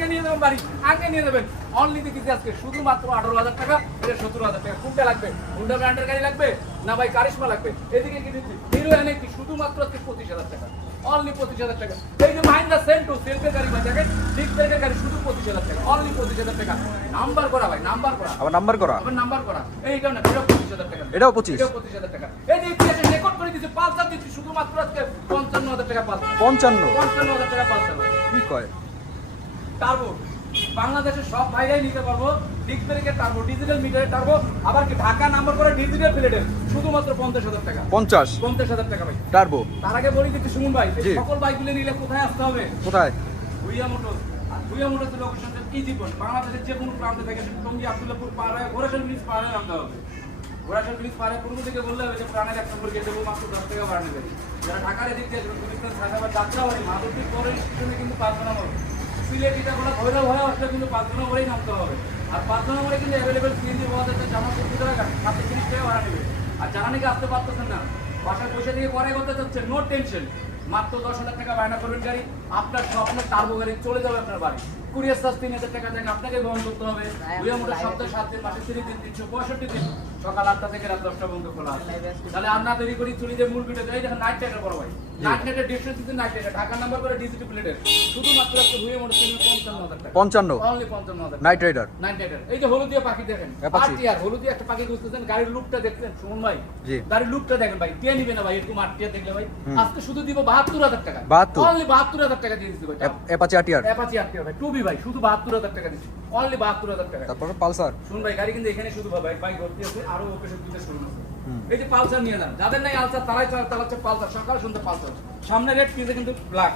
আগে নিয়ে যাবেন বাড়ি, আগে নিয়ে যাবেন। অনলি দেখি আজকে শুধুমাত্র 18,000 টাকা, এটা 17,000 টাকা। কোনটা লাগবে? হুন্ডা ব্র্যান্ডের গাড়ি লাগবে না ভাই কারিশমা লাগবে? এদিকে কি দিচ্ছি হিরো এনে কি শুধুমাত্র আজকে 25,000 টাকা, অনলি 25,000 টাকা। এই যে মাহিন্দ্রা সেন্টো সেলফের গাড়ি ভাই দেখেন, ডিক ব্রেকের গাড়ি শুধু 25,000 টাকা, অনলি 25,000 টাকা। নাম্বার করা ভাই, নাম্বার করা, আবার নাম্বার করা, আবার নাম্বার করা। এইটা না, এটা 25,000 টাকা, এটাও 25, এটাও 25,000 টাকা। এই যে ইতিহাসে রেকর্ড করে দিচ্ছে পালসার দিচ্ছি শুধুমাত্র আজকে 55,000 টাকা পালসার, 55,000 টাকা পালসার ভাই। কি কয় টার্বো বাংলাদেশের সব ভাইরাই নিতে পারবো, ডিস্ক ব্রেকের টার্বো, ডিজিটাল মিটারের টার্বো, আবার কি ঢাকা নাম্বার করে ডিজিটাল প্লেটের শুধুমাত্র 50,000 টাকা, 50,000 টাকা ভাই টার্বো। তার আগে বলি দিচ্ছি শুনুন ভাই, সকল বাইকগুলো নিলে কোথায় আসতে হবে? কোথায়? ভুইয়া মোটর। আর ভুইয়া মোটরস লোকেশন ইজিপন, বাংলাদেশের যে কোনো প্রান্ত থেকে টঙ্গী আব্দুল্লাহপুর পার হয়ে ঘোড়াশাল ব্রিজ পার হয়ে নামতে হবে। ঘোড়াশাল ব্রিজ পার হয়ে পূর্ব দিকে বললে হবে যে প্রাণের এক নম্বর গিয়ে দেবো মাত্র 10 টাকা ভাড়া নেবে। যারা ঢাকার এদিক দিয়ে গুলিস্তান সাজাবার যাত্রাবাড়ি মাধবদীপ পরের স্টেশনে কিন্তু 5 নম্বর, সিলেট এটা বলে ভৈরব হয়ে আসলে কিন্তু 5 নম্বরেই নামতে হবে। আর 5 নম্বরে কিন্তু অ্যাভেলেবেল সিএনজি পাওয়া যাচ্ছে, জামা 70 টাকা, 30 টাকা ভাড়া নেবে। আর যারা নাকি আসতে পারতেছেন না, বাসায় পয়সা দিয়ে পরে করতে চাচ্ছেন, নো টেনশন, মাত্র 10,000 টাকা বায়না করবেন গাড়ি, আপনার স্বপ্নের টার্বো গাড়ি চলে যাবে আপনার বাড়ি। কুরিয়ার চার্জ 3,000 টাকা দেন, আপনাকে বহন করতে হবে। ভুইয়া মোটর সপ্তাহে 7 দিন, মাসে 30 দিন, 365 দিন, সকাল 8টা থেকে রাত 10টা পর্যন্ত খোলা আছে। তাহলে আর না দেরি করি চলে যে মূল ভিডিও এই দেখেন, নাইট রাইডার বড় ভাই, night rider 150 CC night rider, Dhaka number করে ডিজিটাল প্লেটের, শুধুমাত্র একটা ভুইয়া মোটর কিনলে 55,000 টাকা, 55, only 55,000 night rider. Night rider. এই যে হলুদিয়া পাখি দেখেন, আরটিআর হলুদিয়া একটা পাখি খুঁজতেছেন, গাড়ির লুকটা দেখছেন সুমন ভাই, গাড়ির লুকটা দেখেন ভাই, কে নিবে না ভাই এরকম আরটিআর দেখলে ভাই? আজকে শুধু দিব 72,000 টাকা, 72, অনলি 72,000 টাকা দিয়ে দিচ্ছি ভাই। অ্যাপাচি আরটিআর, অ্যাপাচি আরটিআর ভাই, টুবি ভাই, শুধু 72,000 টাকা দিচ্ছি, অনলি 72,000 টাকা। তারপর পালসার। শুন ভাই, গাড়ি কিন্তু এখানে শুধু ভাই বাইক ভর্তি আছে, আরো ওকেশন দিতে শুরু আছে। এই যে পালসার নিয়ে যান, যাদের নাই আলসার তারাই চালাচ্ছে পালসার, সকাল সন্ধ্যা পালসার। সামনে রেড পিছে কিন্তু black,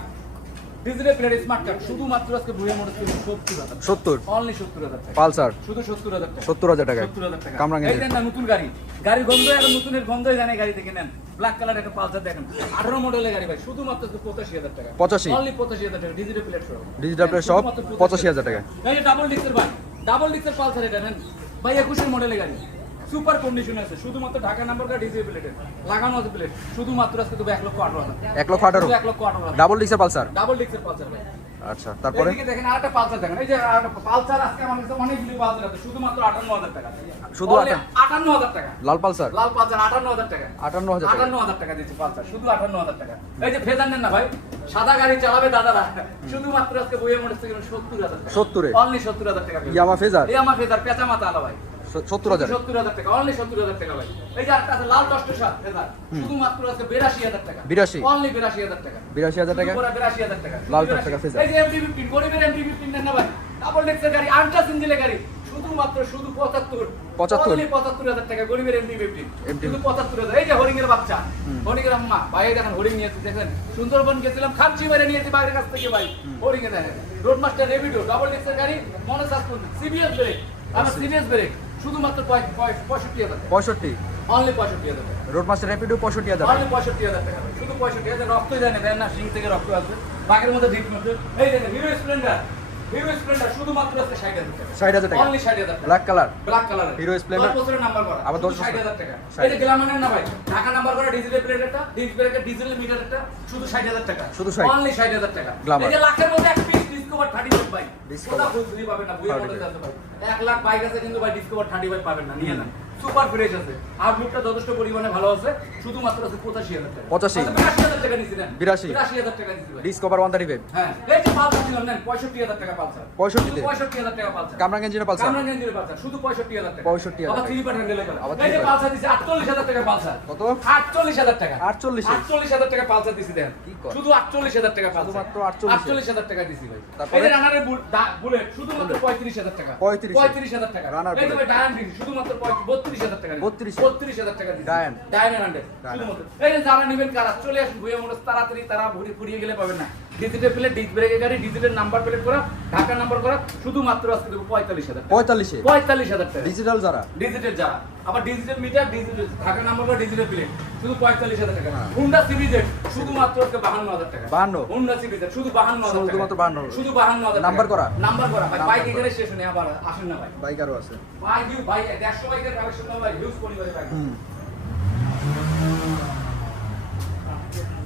digital plate smart card, শুধুমাত্র আজকে ভুইয়া মোটরস কিনলে 70,000, অনলি 70,000 টাকা পালসার, শুধু 70,000 টাকা, 70,000 টাকা, 70,000 টাকা। কামরাঙ্গীর। এই দেন না নতুন গাড়ি, গাড়ির গন্ধ এখন নতুনের গন্ধই জানে, গাড়ি থেকে নেন। ব্ল্যাক কালার একটা পালসার দেখেন, 18 মডেলের গাড়ি ভাই, শুধুমাত্র 85,000 টাকা, 85, অনলি 85,000 টাকা, ডিজিটাল প্লেট সহ, ডিজিটাল প্লেট সহ 85,000 টাকা। এই যে ডাবল ডিক্সের ভাই, ডাবল ডিক্সের পালসার এটা নেন ভাই, 21 মডেলের গাড়ি, সুপার কন্ডিশন আছে, শুধুমাত্র ঢাকা নাম্বার কা ডিজিটাল প্লেটের লাগানো আছে প্লেট, শুধুমাত্র আজকে তো 1,18,000, 1,18,000 ডাবল ডিক্সের পালসার, ডাবল ডিক্সের পালসার ভাই। আচ্ছা, তারপরে এদিকে দেখেন আরেকটা পালসার দেখেন, এই যে আরেকটা পালসার, আজকে আমার কাছে অনেকগুলো পালসার আছে, শুধুমাত্র 58,000 টাকা, শুধু 58,000 টাকা, লাল পালসার, লাল পালসার 58,000 টাকা, 58,000 টাকা দিচ্ছি পালসার, শুধু 58,000 টাকা। এই যে ফেজার নেন না ভাই, সাদা গাড়ি চালাবে দাদারা, শুধুমাত্র আজকে বইয়ে মোটরস থেকে 70,000 টাকা, 70, অনলি 70,000 টাকা। ইয়ামা ফেজার, ইয়ামা ফেজার পেঁচা মাথা আলা ভাই, 70,000, 70,000 টাকা, অনলি 70,000 টাকা ভাই। এই যে আরেকটা আছে লাল ডস্টের সাথে ফেজার, শুধুমাত্র আজকে 82,000 টাকা, 82, অনলি 82,000 টাকা, 82,000 টাকা, 82,000 টাকা লাল ডস্টের ফেজার। এই যে MT-15 গরিবের MT-15 নেন না ভাই, ডাবল ডেক্সের গাড়ি, আন্টা সিঙ্গেলের গাড়ি, শুধুমাত্র শুধু 75, অনলি 75,000 টাকা, গরিবের MT-15 শুধু 75,000। এই যে হরিং এর বাচ্চা, হরিং এর আম্মা ভাই, দেখেন হরিং নিয়েছি, দেখেন সুন্দরবন গেছিলাম, খাচ্ছি মেরে নিয়েছি বাইরের কাছ থেকে ভাই, হরিং এ দেখেন রোড মাস্টার রেভিডো, ডাবল ডেক্সের গাড়ি, মনোসাসপেন্স, সিবিএস ব্রেক, আমার সিবিএস ব্রেক, শুধুমাত্র 65,000 টাকা, 65, অনলি 65,000 টাকা, রোড মাস্টার র্যাপিডো 65,000, অনলি 65,000 টাকা, শুধু 65,000। রক্তই জানে দেন না, সিং থেকে রক্ত আসবে, বাঘের মধ্যে ঢিপ মধ্যে। এই দেখেন হিরো স্প্লেন্ডার, হিরো স্প্লেন্ডার শুধুমাত্র আজকে 60,000 টাকা, 60,000 টাকা, অনলি 60,000 টাকা, black colour, black colour hero Splendor, 10 বছরের নাম্বার করা, আবার 10 60,000 টাকা। এই যে গ্ল্যামারের না ভাই, ঢাকা নাম্বার করা ডিজিটাল প্লেট একটা, ডিজিটাল ব্রেকের ডিজিটাল মিটার একটা, শুধু 60,000 টাকা, শুধু 60, অনলি 60,000 টাকা। গ্ল্যামার। এই যে লাখের মধ্যে এক পিস ডিসকভার 35 ভাই, ডিসকভার। কোথা খুঁজলি পাবেন না, বইয়ের মধ্যে জানতে পারবেন। 1 লাখ বাইক আছে কিন্তু ভাই ডিসকভার 35 পাবেন না, নিয়ে নেন, সুপার ফ্রেশ আছে, আউটলুকটা যথেষ্ট পরিমাণে ভালো আছে, শুধুমাত্র আছে 85,000 টাকা, 85, 82,000 টাকা নিছি দেন, 82,000 টাকা দিছি ভাই। ডিসকভার 135, হ্যাঁ এই যে পালসার দিলাম নেন, 65,000 টাকা পালসার, 65 তে 65,000 টাকা পালসার, কামরাঙ্গীর ইঞ্জিনের পালসার, কামরাঙ্গীর ইঞ্জিনের পালসার, শুধু 65,000 টাকা, 65,000 আবার টাকা। 3 পার্ট হ্যান্ডেল করা। আবার এই যে 3 পালসার দিছি 48,000 টাকা পালসার, কত? 48,000 টাকা, 48, 48,000 টাকা পালসার দিছি দেন, কি কর? শুধু 48,000 টাকা পালসার, শুধুমাত্র 48,000 48,000 টাকা দিছি ভাই। তারপরে? এই যে রানারের বুলেট শুধুমাত্র 35,000 টাকা, 35,000 টাকা। রানার এই যে বুলেট। ভাই ডায়ান দিছি শুধুমাত্র 32,000 টাকা, 32,000 টাকা দিছি ডায়ান। ডায়ানের হান্ডে শুধুমাত্র। এই যে যারা নেবেন কারা চলে আসুন ভুইয়া মোটরস, তাড়াতাড়ি তারা ফুরিয়ে গেলে পাবেন না। ডিজিটাল প্লেট, ডিস্ক ব্রেকের গাড়ি, ডিজিটাল নাম্বার প্লেট করা, ঢাকা নাম্বার করা, শুধুমাত্র আজকে দেবো 45,000 টাকা, 45, 45,000 টাকা ডিজিটাল যারা, ডিজিটাল যারা, আবার digital meter, digital Dhaka number করা, ডিজিটাল প্লেট, শুধু 45,000 টাকা। হ্যাঁ। হুন্ডা সিবিজেড শুধুমাত্র 52,000 টাকা, 52, হুন্ডা সিবিজেড শুধু 52,000 টাকা, শুধুমাত্র 52, শুধু 52,000 টাকা। নাম্বার করা, নাম্বার করা ভাই, নাম্বার বাইক করা। এখানে স্টেশনে আবার আসেন না ভাই, বাইক আরো আছে, বাইক ভাই 150 বাইকের কালেকশন না ভাই, হিউজ পরিমাণে বাইক।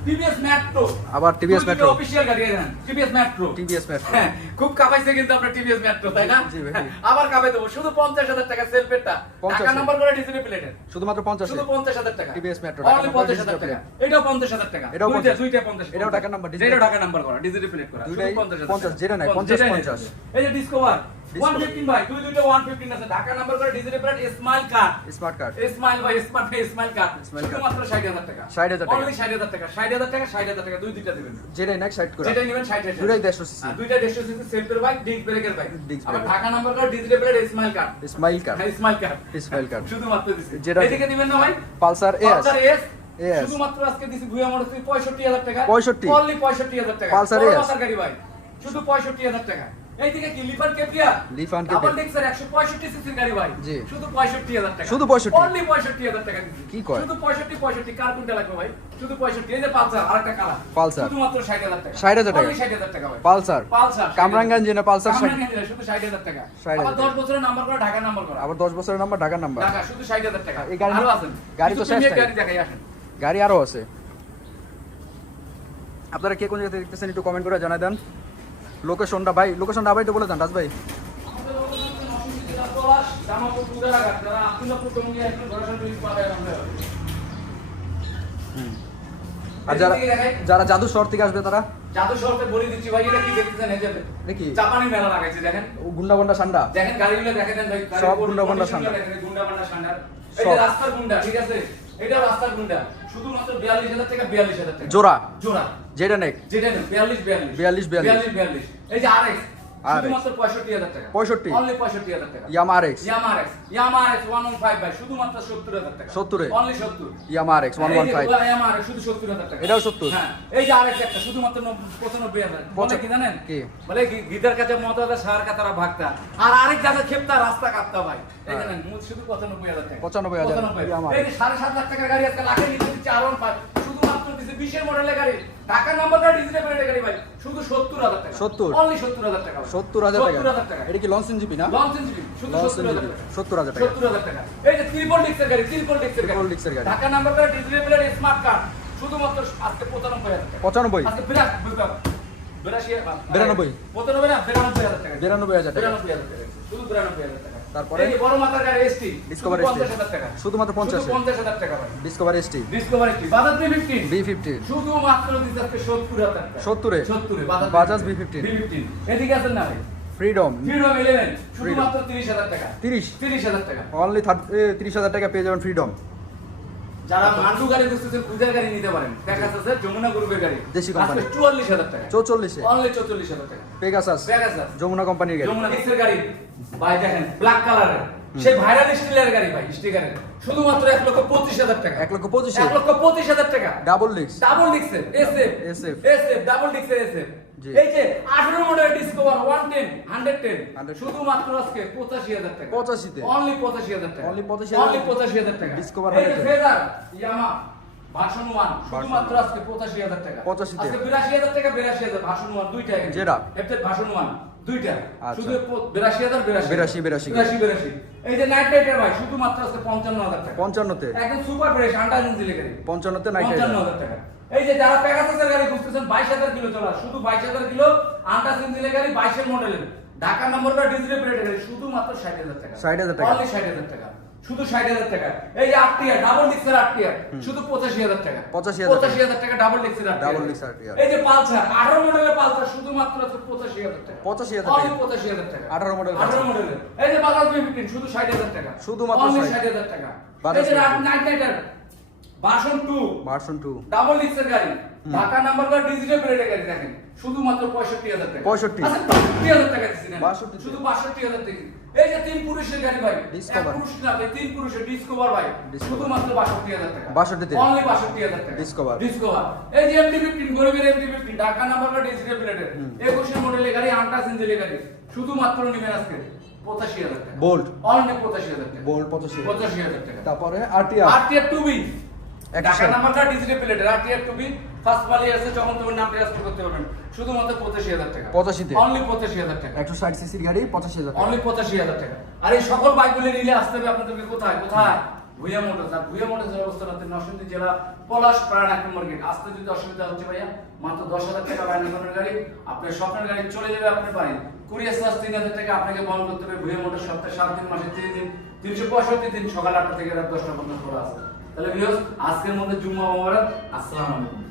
টিভিএস মেট্রো, আবার TVS Metro। অফিশিয়াল গাড়ি এখানে টিভিএস মেট্রো। TVS Metro। হ্যাঁ, খুব কাঁপাইছে কিন্তু আপনার টিভিএস মেট্রো, তাই না? জি ভাই। আবার কাঁপাই দেবো, শুধু 50,000 টাকা সেলফেটটা, 50,000 টাকা নাম্বার করে ডিসপ্লে প্লেটের, শুধুমাত্র 50 শুধু 50,000 টাকা। TVS Metro, অনলি 50,000 টাকা। এটাও 50,000 টাকা। এটাও দুইটা 50,000 দুইটা 50,000 এটাও ঢাকা নাম্বার, ডিজিটাল। এটাও ঢাকা নাম্বার করা, ডিজিটাল প্লেট করা, শুধু দুইটাই 50,000 50, যেটা নাই, 50, যেটা নাই। 50 এই যে ডিসকভার 115 ভাই, দুইটা 115 আছে, ঢাকা নাম্বার করে digital plate, smile card, smart card. Smile ভাই, স্মাইল কার্ড, স্মাইল কার্ড। শুধুমাত্র 60,000 টাকা। 60,000 টাকা। অনলি 60,000 টাকা, 60,000 টাকা, 60,000 টাকা, দুইটা দিবেন। যেটাই নাক সাইড করে। যেটা নিবেন 60,000। দুইটাই 150 cc। দুইটা 150 সিসি সেলফের বাইক, ডিস্ক ব্রেকের বাইক। ডিস্ক আবার ব্রেক। ঢাকা নাম্বার করে digital plate, smile card, smile card. হ্যাঁ স্মাইল কার্ড, স্মাইল কার্ড। শুধুমাত্র দিছি। যেটা- এদিকে দিবেন না ভাই? Pulsar S. Pulsar S, S. শুধুমাত্র আজকে দিছি ভুয়া মোটরস 65,000 টাকা। 65? অনলি 65,000 টাকা। পালসার বড় এস। মাথার গাড়ি ভাই, শুধু 65,000 টাকা। এইদিকে কি লিফান কেপিয়া? লিফান কেপিয়া। ডাবল ডিক্সের 165 সিসির গাড়ি ভাই, জি। শুধু 65,000 টাকা। শুধু 65? অনলি 65,000 টাকা দিছি। কি কয়? শুধু 65 কার কোনটা লাগবে ভাই? শুধু 65। এই যে পালসার আরেকটা কালার, পালসার। শুধুমাত্র 60,000 টাকা। 60,000 টাকা। অনলি 60,000 টাকা ভাই। পালসার। পালসার কামরাঙ্গা ইঞ্জিনের পালসার 60। কামরাঙ্গা ইঞ্জিনের শুধু 60,000 টাকা। 60,000 আবার 10 বছরের নাম্বার করা, ঢাকা নাম্বার করা। আবার 10 বছরের নাম্বার, ঢাকার নাম্বার। ঢাকা শুধু 60,000 টাকা। এই গাড়ি- আরো আছেন। গাড়ি তো কিছু শেষ প্রিমিয়ার নাই। গাড়ি দেখাই আসেন। গাড়ি আরো আছে। আপনারা কে কোন জায়গা থেকে দেখতেছেন একটু কমেন্ট করে জানাই দেন। লোকেশনটা ভাই, লোকেশনটা আবার একটু বলে দেন রাজ ভাই। জামালপুর পুরাঘাট, যারা আব্দুল্লাহপুর টঙ্গী একটু ঘোরাশাল ব্রিজ পাবে আমরা। আর যারা এদিকে দেখাই। যারা জাদু শহর থেকে আসবে তারা জাদু শহরতে বলে দিচ্ছি ভাই, এটা কি দেখতেছেন? এই যে দেখি জাপানি মেলা লাগাইছে দেখেন। গুন্ডা বন্ডা সান্ডা। দেখেন গাড়িগুলো দেখেন ভাই, গাড়ির সব কোন গুন্ডা বান্ডা condition সান্ডা। দেখেন, গুন্ডা বান্ডা সান্ডা। এই সব। যে রাস্তার গুন্ডা, ঠিক আছে? এটা রাস্তার গুন্ডা, শুধুমাত্র 42,000 টাকা, 42,000 টাকা জোড়া জোড়া। যেটা নেক যেটা নেই 42 42 এই যে আরএক্স, শুধুমাত্র 65,000 টাকা। 65? অনলি 65,000 টাকা। ইয়ামা আরএক্স। ইয়ামা আরএক্স 115 ভাই, শুধুমাত্র 70,000 টাকা। 70 এ? অনলি 70। ইয়ামা আরএক্স 115। ইয়ামা আরএক্স শুধু 70,000 টাকা। এটাও 70? হ্যাঁ, এই যে আরএক্স একটা শুধুমাত্র 95,000। বলে কি জানেন? কি? বলে গিটার কাছে মতদাদা সার কাতারা ভাগতা, আর আরেক কাছে খেপতা রাস্তা কাটতা ভাই। এই হ্যাঁ। জানেন মুখ শুধু 95,000 টাকা। 95,000 95,000 ইয়ামা এই যে 7.5 লাখ টাকার গাড়ি আজকে লাখের নিচে দিচ্ছে আরন পাই, শুধুমাত্র দিছে 20 এর মডেলের গাড়ি, ঢাকা নাম্বারটা ডিজিটাল প্লেটের গাড়ি ভাই, শুধু 70,000 টাকা। 70? অনলি 70,000 টাকা ভাই। 70,000 টাকা। 70,000 টাকা। এটা কি লঞ্চ ইঞ্জিন না? লঞ্চ ইঞ্জিন শুধু লঞ্চ 70,000 ইঞ্জিন টাকা। 70,000 টাকা। 70,000 টাকা। এই যে ট্রিপল ডিক্সের গাড়ি, ট্রিপল ডিক্সের গাড়ি, ট্রিপল ডিক্সের গাড়ি। ঢাকা নাম্বার করে ডিজিটাল প্লেট স্মার্ট কার্ড, শুধুমাত্র আজকে 95,000 টাকা। 95? আজকে 82,000 92,000 টাকা। 92,000 টাকা। 92,000 টাকা। শুধু 92,000 টাকা। তারপরে? এই যে বড় মাথার গাড়ি এসটি, ডিসকভার শুধু ST 50,000 টাকা। শুধুমাত্র 50 শুধু 50,000 টাকা ভাই। Discover ST discover ST, Bajaj B15 B15 শুধুমাত্র দিতে আজকে 70,000 টাকা। 70 এ? 70 বাজাজ B15 B15 এদিকে আছেন না ভাই? ফ্রিডম ফ্রিডম 11 শুধুমাত্র 30,000 টাকা। 30,000 টাকা। অনলি 30,000 টাকা পেয়ে যাবেন ফ্রিডম। যারা মান্ডু গাড়ি খুঁজতেছেন, পূজার গাড়ি নিতে পারেন। দেখা যাচ্ছে যমুনা গ্রুপের গাড়ি, দেশি কোম্পানি। আজকে 44,000 টাকা। 44 এ অনলি 44,000 টাকা। পেগাসাস পেগাসাস যমুনা কোম্পানির গাড়ি। যমুনা ডিক্সের গাড়ি ভাই, দেখেন ব্ল্যাক কালারের, সেই ভাইরাল স্টিলের গাড়ি ভাই, স্টিকারের, শুধুমাত্র 1,25,000 টাকা। 1,25,000 1,25,000 টাকা। Double disc. ডাবল ডিক্সের SF ডাবল ডিক্সের এসএফ। জি। এই যে 18 মডেল ডিসকভার 110 110 110 শুধুমাত্র আজকে 85,000 টাকা। 85 তে? অনলি 85,000 টাকা। Only 85,000 অনলি 85,000 টাকা। ডিসকভার এই যে 110 ফেজার ইয়ামা ভার্সন 1 শুধুমাত্র আজকে 85,000 টাকা। 85 তে? আজকে 82,000 টাকা, 82,000 ভার্সন 1 দুইটা এখানে। যেটা? এফটেড ভার্সন 1 দুইটা। আচ্ছা। শুধু 82,000 82,000 এই যে নাইট রাইডার ভাই, শুধুমাত্র আজকে 55,000 টাকা। 55 তে? একদম সুপার ফ্রেশ আন্ডার ইঞ্জিন গাড়ি। 55 তে নাইট 55,000 টাকা। এই যে যারা পেগাসাসের গাড়ি খুঁজতেছেন, 22,000 কিলো চলা, শুধু 22,000 কিলো আন্ডার ইঞ্জিনের গাড়ি, 22 এর মডেলের, ঢাকা নম্বরটা ডিজিটাল প্লেটের গাড়ি, শুধুমাত্র 60,000 টাকা। 60,000 টাকা। অনলি 60,000 টাকা। শুধু 60,000 টাকা। এই যে 8 টিয়ার ডাবল ডিক্সের 8 টিয়ার, শুধু 85,000 টাকা। 85,000 টাকা ডাবল ডিক্সের 8 ডাবল ডিক্সের 8 টিয়ার। এই যে পালসার 18 মডেলের পালসার, শুধুমাত্র 85,000 টাকা। 85,000 টাকা। অনলি 85,000 টাকা। 18 মডেল 18 মডেলের। এই যে বাজাজ B15 শুধু 60,000 টাকা। শুধুমাত্র অনলি 60,000 60,000 টাকা। বাজাজ এই যে B15 night rider version 2 version 2 double ডিক্সের গাড়ি, ঢাকা নাম্বার প্লেট ডিজিটাল প্লেটের গাড়ি, দেখেন শুধুমাত্র 65,000 টাকা। 65? আচ্ছা 65,000 টাকা দিছি না, 62 শুধু 65,000 টাকা। এই যে তিন পুরুষের গাড়ি ভাই, এক ডিসকভার। পুরুষ না ভাই, তিন পুরুষের ডিসকভার ভাই, ডিসকভার। শুধুমাত্র 62,000 টাকা। 62 তে? অনলি 62,000 টাকা। ডিসকভার। ডিসকভার। এই যে MT-15 গরিবের MT-15 Dhaka number plate digital প্লেটের, 21 এর মডেলের গাড়ি, আন্টাস ইঞ্জিনের গাড়ি, শুধুমাত্র নিবেন আজকে 85,000 টাকা। বোল্ট। অনলি 85,000 টাকা। বোল্ট 85 85,000 টাকা। তারপরে আরটিআর RTR 2B ঢাকা 100 নাম্বারটা ডিজিটাল প্লেটের, RTR 2B ফার্স্ট মালি আছে, যখন তোমার নাম ট্রান্সফার করতে পারবেন, শুধুমাত্র 85,000 টাকা। 85 তে? অনলি 85,000 টাকা। 160 সিসির গাড়ি 85,000 টাকা। অনলি 85,000 টাকা। আর এই সকল বাইকগুলো নিলে আসতে হবে আপনাদেরকে কোথায় কোথায়? ভুইয়া মোটরস। আর ভুইয়া মোটরসের অবস্থান হচ্ছে নরসিংদী জেলা পলাশপাড়া 1 নম্বর গেট। আসতে যদি অসুবিধা হচ্ছে ভাইয়া, মাত্র 10,000 টাকা বায়না গাড়ি, আপনার স্বপ্নের গাড়ি চলে যাবে আপনার বাড়ি। কুরিয়ার চার্জ 3,000 টাকা আপনাকে বহন করতে হবে। ভুইয়া মোটরস সপ্তাহে 7 দিন, মাসে 3 দিন, 365 দিন সকাল 8টা থেকে রাত 10টা পর্যন্ত খোলা আছে। তাহলে ভিউয়ার্স, আজকের মধ্যে জুম্মা মোবারক। আসসালামু আলাইকুম।